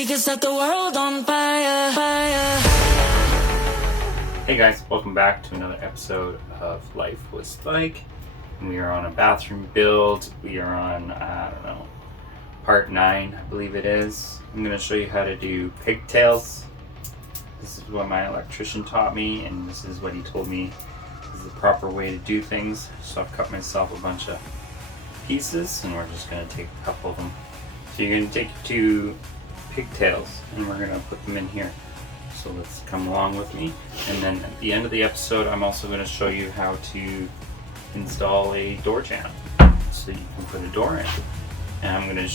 we can set the world on fire. Hey guys, welcome back to another episode of Life with Spike. We are on a bathroom build. We are on, part 9, I believe it is. I'm going to show you how to do pigtails. This is what my electrician taught me, and this is what he told me is the proper way to do things. So I've cut myself a bunch of pieces, and we're just going to take a couple of them. So you're going to take your 2 pigtails, and we're going to put them in here. So let's come along with me. And then at the end of the episode, I'm also going to show you how to install a door jamb, so you can put a door in. And I'm going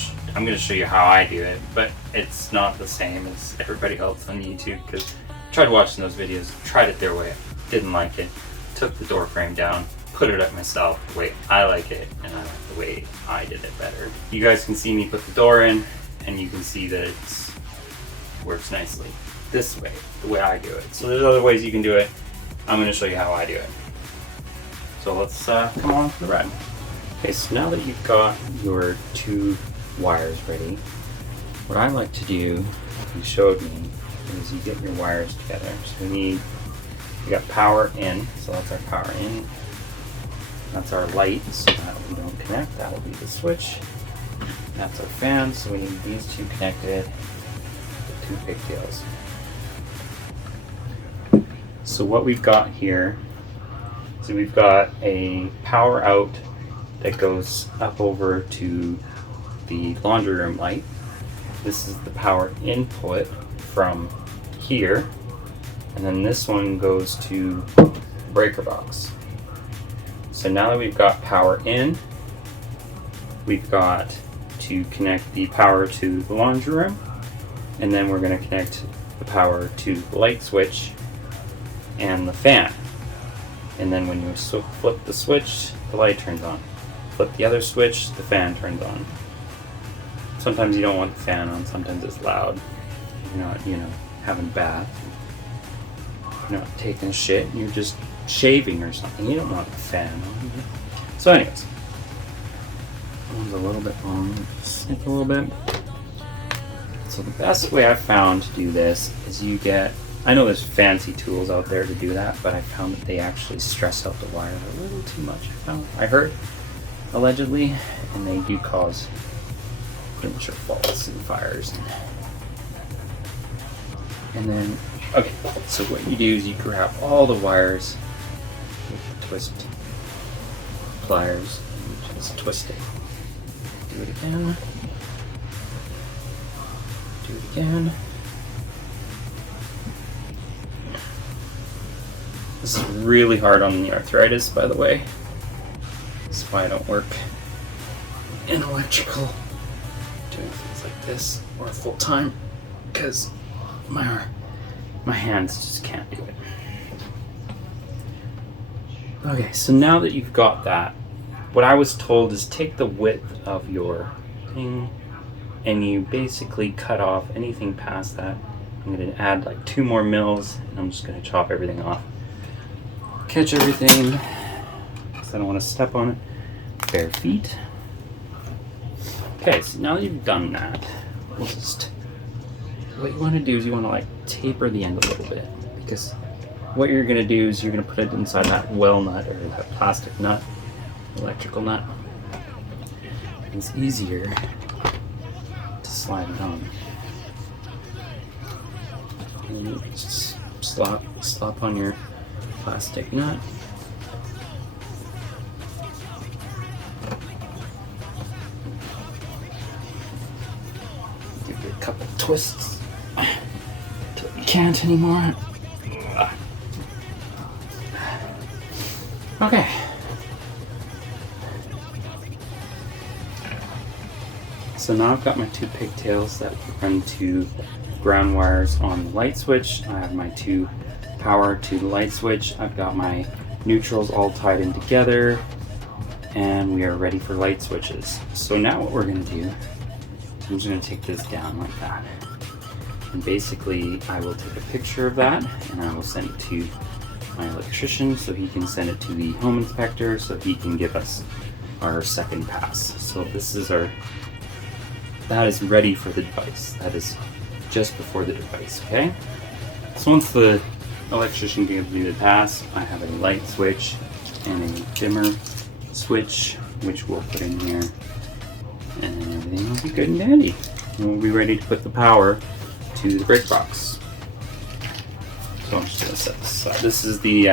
to show you how I do it, but it's not the same as everybody else on YouTube, because I tried watching those videos, tried it their way, didn't like it, took the door frame down, put it up myself the way I like it, and I like the way I did it better. You guys can see me put the door in, and you can see that it works nicely this way, the way I do it. So there's other ways you can do it. I'm going to show you how I do it. So let's come on to the ride. Okay, so now that you've got your 2 wires ready, what I like to do, he showed me, is you get your wires together. So we got power in, so that's our power in. That's our light, so that we don't connect, that will be the switch. That's our fan, so we need these 2 connected, the 2 pigtails. So what we've got here, so we've got a power out that goes up over to the laundry room light. This is the power input from here, and then this one goes to the breaker box. So now that we've got power in, we've got to connect the power to the laundry room, and then we're going to connect the power to the light switch and the fan. And then when you flip the switch, the light turns on. Flip the other switch, the fan turns on. Sometimes you don't want the fan on, sometimes it's loud. You're not, having a bath. You're not taking a shit, you're just shaving or something. You don't want the fan on. So anyways, one's a little bit long, snip a little bit. So the best way I've found to do this is I know there's fancy tools out there to do that, but I found that they actually stress out the wire a little too much. I heard, allegedly, and they do cause premature faults and fires. And then, okay, so what you do is you grab all the wires with the twist pliers and just twist it. Do it again. Do it again. This is really hard on the arthritis, by the way. That's why I don't work in electrical doing things like this or full time, because my hands just can't do it. Okay, so now that you've got that, what I was told is take the width of your thing and you basically cut off anything past that. I'm going to add like 2 more mils, and I'm just going to chop everything off. Catch everything, because I don't want to step on it. Bare feet. Okay, so now that you've done that, what you want to do is you want to like taper the end a little bit, because what you're going to do is you're going to put it inside that well nut, or that plastic nut, electrical nut. It's easier to slide it on. And you just slop on your plastic nut. Give it a couple twists till you can't anymore. Okay. So now I've got my 2 pigtails that run to ground wires on the light switch. I have my 2 power to the light switch. I've got my neutrals all tied in together, and we are ready for light switches. So now what we're going to do, I'm just going to take this down like that, and basically I will take a picture of that and I will send it to my electrician so he can send it to the home inspector so he can give us our second pass. So this is that is ready for the device. That is just before the device, okay? So once the electrician gives me the pass, I have a light switch and a dimmer switch, which we'll put in here, and then everything will be good and dandy. And we'll be ready to put the power to the break box. So I'm just going to set this aside. This is the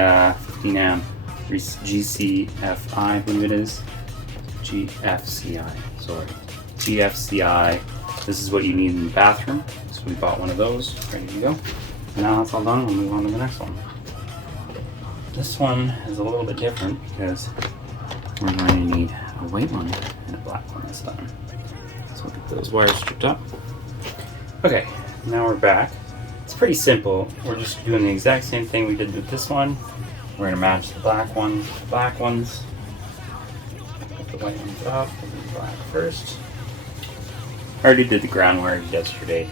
15 amp GCFI, I believe it is. GFCI, sorry. GFCI. This is what you need in the bathroom. So we bought one of those, ready to go. And now that's all done, we'll move on to the next one. This one is a little bit different because we're going to need a white one and a black one this time. So we'll get those wires stripped up. Okay, now we're back. It's pretty simple. We're just doing the exact same thing we did with this one. We're going to match the black one with the black ones. Put the white ones up, we'll do the black first. I already did the ground wires yesterday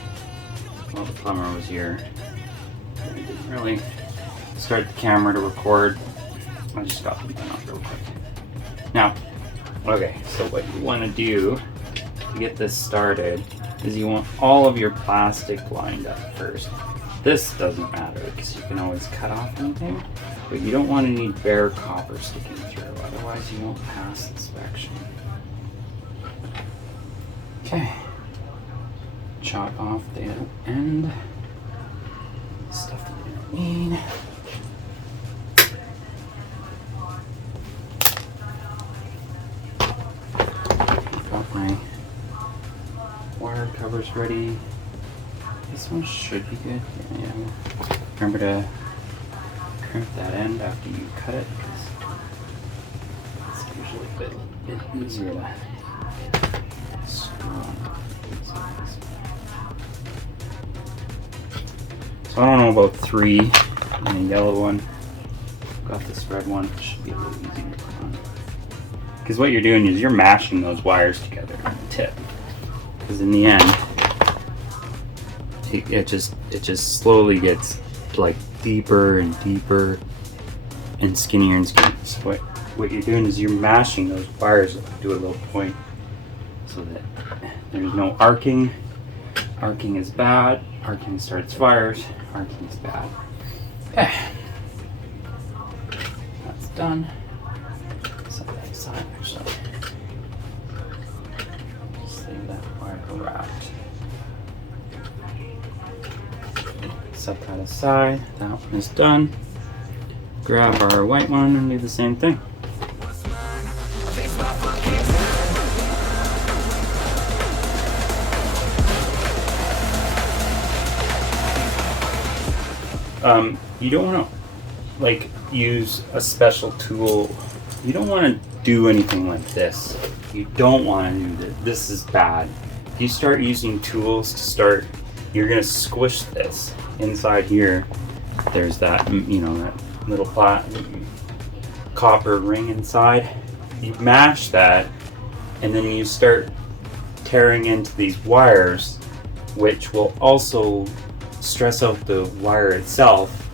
while the plumber was here. I didn't really start the camera to record. I just got them done off real quick. Now, okay, so what you want to do to get this started is you want all of your plastic lined up first. This doesn't matter because you can always cut off anything, but you don't want any bare copper sticking through, otherwise you won't pass inspection. Okay, chop off the end, stuff that you don't need. Got my wire covers ready. This one should be good. Yeah. Remember to crimp that end after you cut it, because it's usually a bit easier to screw on. So I don't know about 3 and a yellow one. Got this red one. It should be a little easier to put on. Because what you're doing is you're mashing those wires together on the tip. Because in the end, it just slowly gets like deeper and deeper and skinnier and skinnier. So what you're doing is you're mashing those wires to a little point so that there's no arcing. Arcing is bad. Arcing starts fires. Arcing is bad. Okay. That's done. Set that aside actually. Just leave that wire wrapped. Set that aside. That one is done. Grab our white one and do the same thing. You don't want to use a special tool. You don't want to do anything like this. You don't want to do this. This is bad. If you start using tools to start, you're going to squish this. Inside here, there's that, that little copper ring inside. You mash that, and then you start tearing into these wires, which will also stress out the wire itself,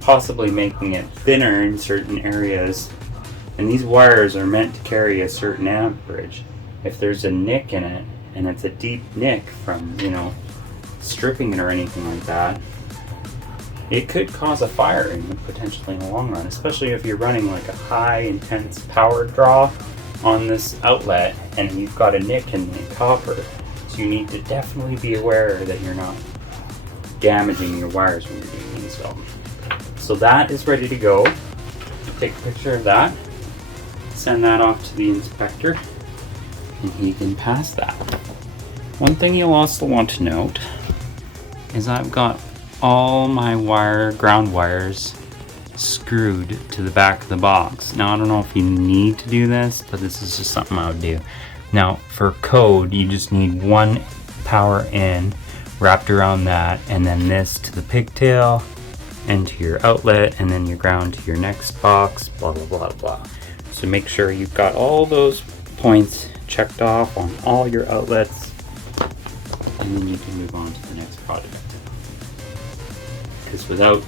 possibly making it thinner in certain areas. And these wires are meant to carry a certain amperage. If there's a nick in it, and it's a deep nick from, stripping it or anything like that, it could cause a fire potentially in the long run, especially if you're running like a high intense power draw on this outlet and you've got a nick in the copper. So you need to definitely be aware that you're not damaging your wires when you're doing the install. So that is ready to go. Take a picture of that, send that off to the inspector, and he can pass that. One thing you'll also want to note is I've got all my ground wires screwed to the back of the box. Now I don't know if you need to do this, but this is just something I would do. Now for code, you just need one power in wrapped around that, and then this to the pigtail and to your outlet, and then your ground to your next box, blah blah blah blah. So make sure you've got all those points checked off on all your outlets, and then you can move on to the next project. Because without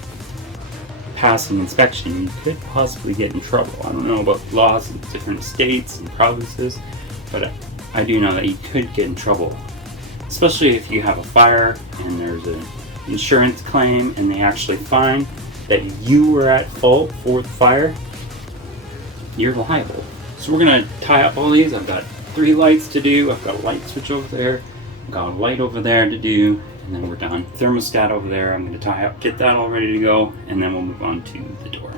passing inspection, you could possibly get in trouble. I don't know about laws in different states and provinces, but I do know that you could get in trouble especially if you have a fire and there's an insurance claim and they actually find that you were at fault for the fire, you're liable. So we're gonna tie up all these. I've got 3 lights to do. I've got a light switch over there. I've got a light over there to do, and then we're done. Thermostat over there. I'm gonna tie up, get that all ready to go, and then we'll move on to the door.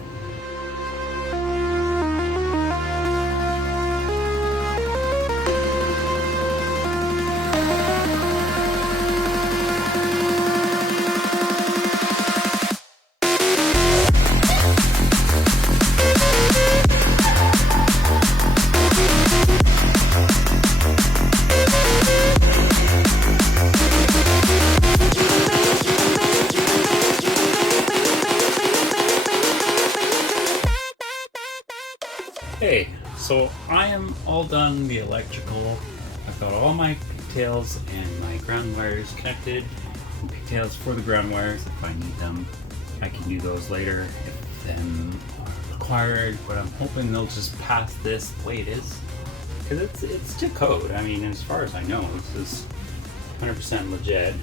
Hey, so I am all done the electrical. I've got all my pigtails and my ground wires connected. And pigtails for the ground wires if I need them. I can do those later if them are required, but I'm hoping they'll just pass this the way it is. Because it's to code. I mean, as far as I know, this is 100% legit.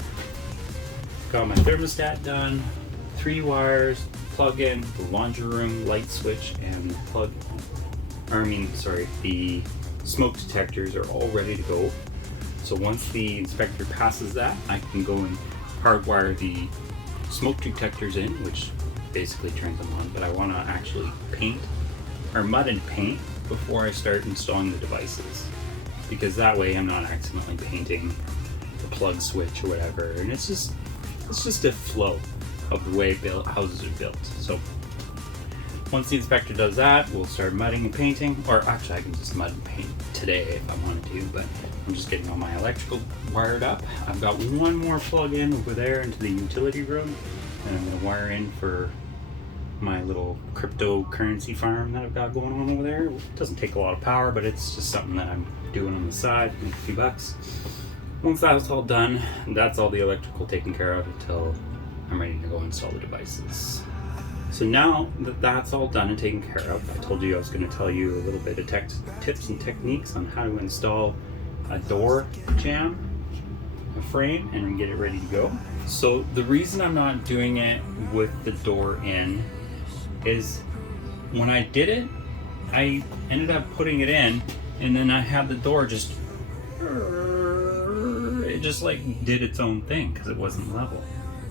Got my thermostat done, 3 wires, plug in, the laundry room light switch, and the smoke detectors are all ready to go. So once the inspector passes that, I can go and hardwire the smoke detectors in, which basically turns them on, but I want to actually paint or mud and paint before I start installing the devices, because that way I'm not accidentally painting the plug switch or whatever, and it's just a flow of the way houses are built. So once the inspector does that, we'll start mudding and painting, or actually I can just mud and paint today if I wanted to, but I'm just getting all my electrical wired up. I've got one more plug in over there into the utility room, and I'm gonna wire in for my little cryptocurrency farm that I've got going on over there. It doesn't take a lot of power, but it's just something that I'm doing on the side, make a few bucks. Once that's all done, that's all the electrical taken care of until I'm ready to go install the devices. So now that that's all done and taken care of, I told you I was going to tell you a little bit of tips and techniques on how to install a door jamb, a frame, and get it ready to go. So the reason I'm not doing it with the door in is when I did it, I ended up putting it in, and then I had the door just like did its own thing because it wasn't level.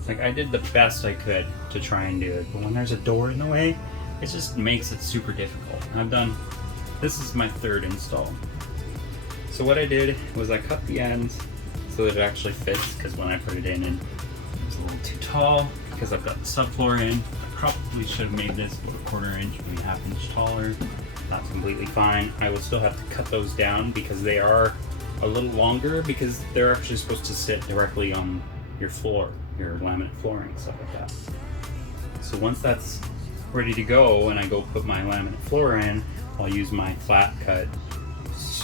Like, I did the best I could to try and do it, but when there's a door in the way, it just makes it super difficult. This is my 3rd install. So what I did was I cut the ends so that it actually fits, because when I put it in, it was a little too tall, because I've got the subfloor in. I probably should have made this about a 1/4 inch, maybe 1/2 inch taller. That's completely fine. I will still have to cut those down because they are a little longer, because they're actually supposed to sit directly on your floor, your laminate flooring, stuff like that. So once that's ready to go and I go put my laminate floor in, I'll use my flat cut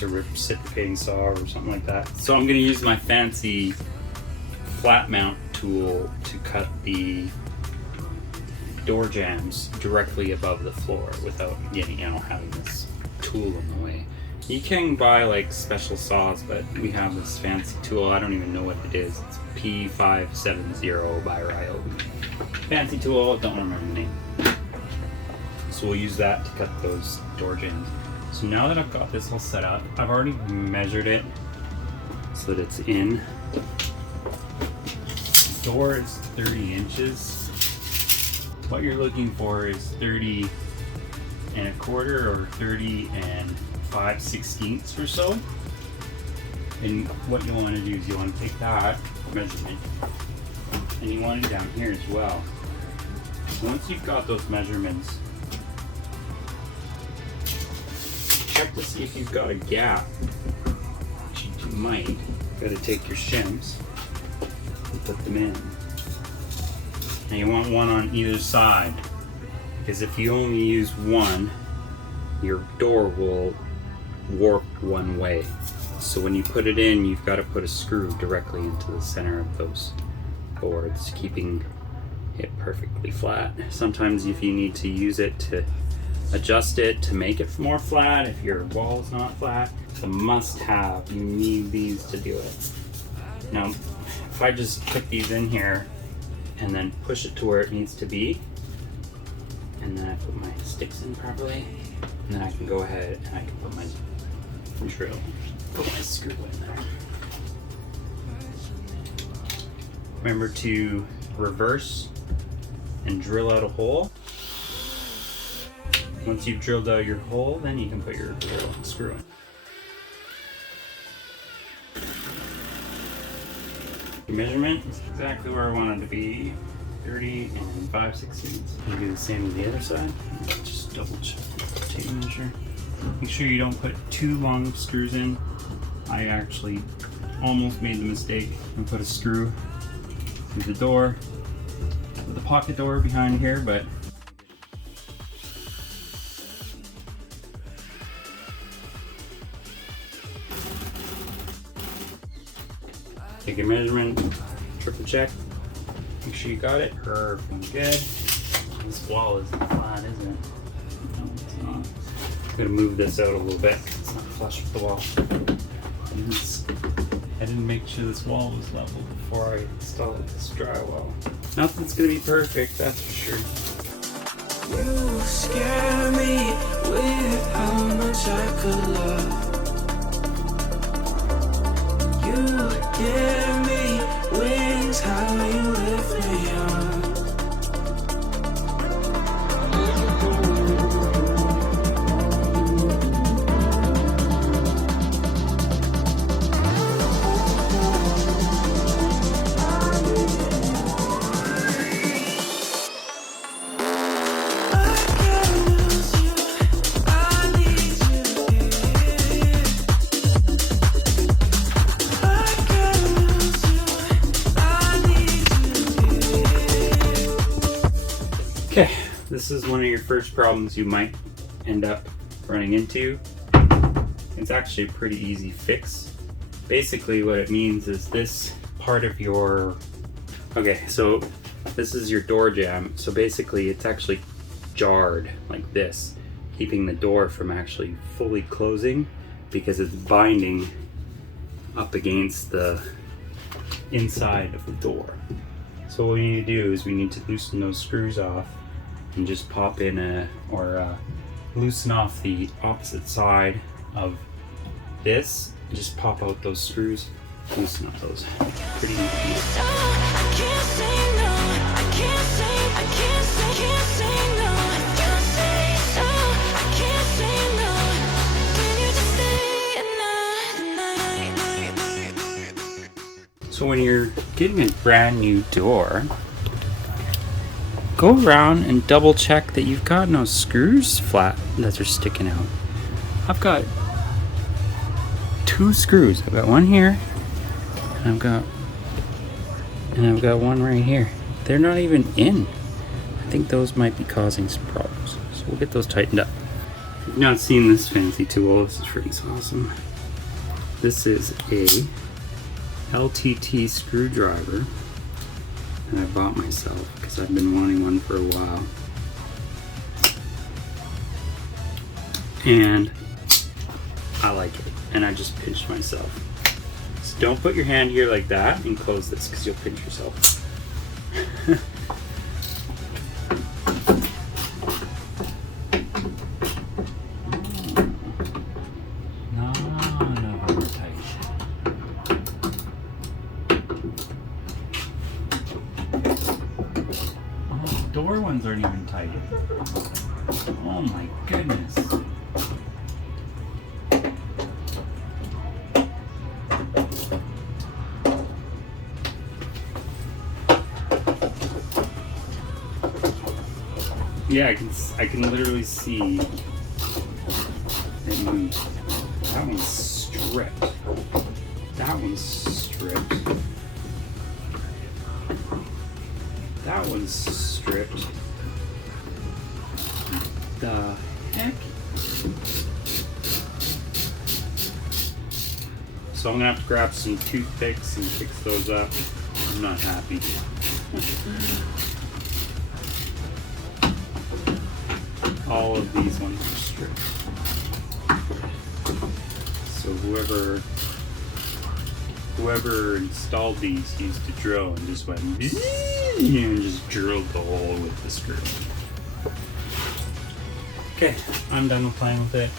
reciprocating saw or something like that. So I'm going to use my fancy flat mount tool to cut the door jambs directly above the floor without having this tool in the way. You can buy like special saws, but we have this fancy tool. I don't even know what it is. It's P570 by Ryobi. Fancy tool, don't remember the name. So we'll use that to cut those door jambs. So now that I've got this all set up, I've already measured it so that it's in. The door is 30 inches. What you're looking for is 30 1/4 or 30 5/16 or so. And what you want to do is you want to take that measurement and you want it down here as well. Once you've got those measurements, check to see if you've got a gap, which you might. You got to take your shims and put them in. And you want one on either side, because if you only use one, your door will warp one way. So when you put it in, you've got to put a screw directly into the center of those boards, keeping it perfectly flat. Sometimes if you need to use it to adjust it to make it more flat, if your wall is not flat, it's a must-have. You need these to do it. Now, if I just put these in here and then push it to where it needs to be, and then I put my sticks in properly, and then I can go ahead and I can put my drill, put my screw in there. Remember to reverse and drill out a hole. Once you've drilled out your hole, then you can put your drill and screw in. The measurement is exactly where I want it to be, 30 and 5/16. You do the same with the other side. Just double check the tape measure. Make sure you don't put too long of screws in. I actually almost made the mistake and put a screw through the door, with the pocket door behind here, but take a measurement, triple check, make sure you got it. Perfect, good. This wall isn't flat, is it? No, it's not. I'm gonna move this out a little bit. It's not flush with the wall. I didn't make sure this wall was level before I installed this drywall. Nothing's gonna be perfect, that's for sure. You scare me with how much I could love. You give me wings, how you lift me up. Okay, this is one of your first problems you might end up running into. It's actually a pretty easy fix. Basically what it means is this part of your... Okay, so this is your door jamb. So basically it's actually jarred like this, keeping the door from actually fully closing because it's binding up against the inside of the door. So what we need to do is we need to loosen those screws off and just pop in loosen off the opposite side of this. Just pop out those screws, loosen up those. Pretty easy. So when you're getting a brand new door, go around and double check that you've got no screws flat that are sticking out. I've got 2 screws. I've got one here, and I've got one right here. They're not even in. I think those might be causing some problems. So we'll get those tightened up. If you've not seen this fancy tool, this is freaking awesome. This is a LTT screwdriver that I bought myself because I've been wanting one for a while. And I like it. And I just pinched myself. So don't put your hand here like that and close this because you'll pinch yourself. Door ones aren't even tight. Oh my goodness. Yeah, I can literally see it move. That one's stripped. That one's stripped. That one's stripped. The heck? So I'm gonna have to grab some toothpicks and fix those up. I'm not happy. All of these ones are stripped. So whoever whoever installed these used a drill and just went and just drilled the hole with the screw. Okay, I'm done with playing with it.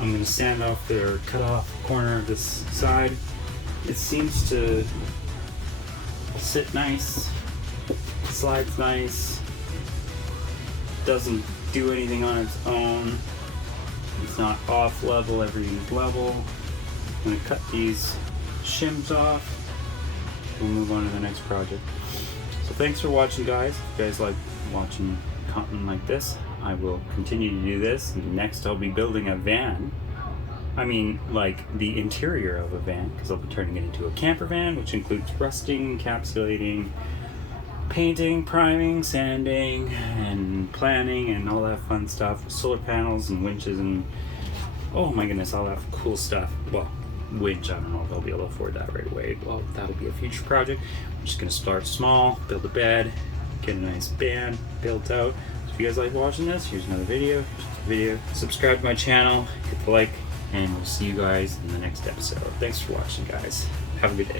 I'm gonna sand off the, or cut off the corner of this side. It seems to sit nice, slides nice, doesn't do anything on its own. It's not off level, everything's level. I'm gonna cut these shims off. We'll move on to the next project. So thanks for watching, guys. If you guys like watching content like this, I will continue to do this. Next I'll be building a van. I mean, like the interior of a van, because I'll be turning it into a camper van, which includes rusting, encapsulating, painting, priming, sanding, and planning, and all that fun stuff. Solar panels and winches and oh my goodness, all that cool stuff. Well, winch, I don't know if I'll be able to afford that right away. Well, that'll be a future project. I'm just gonna start small, build a bed, get a nice van built out. So if you guys like watching this, here's another video. Subscribe to my channel, hit the like, and we'll see you guys in the next episode. Thanks for watching, guys. Have a good day.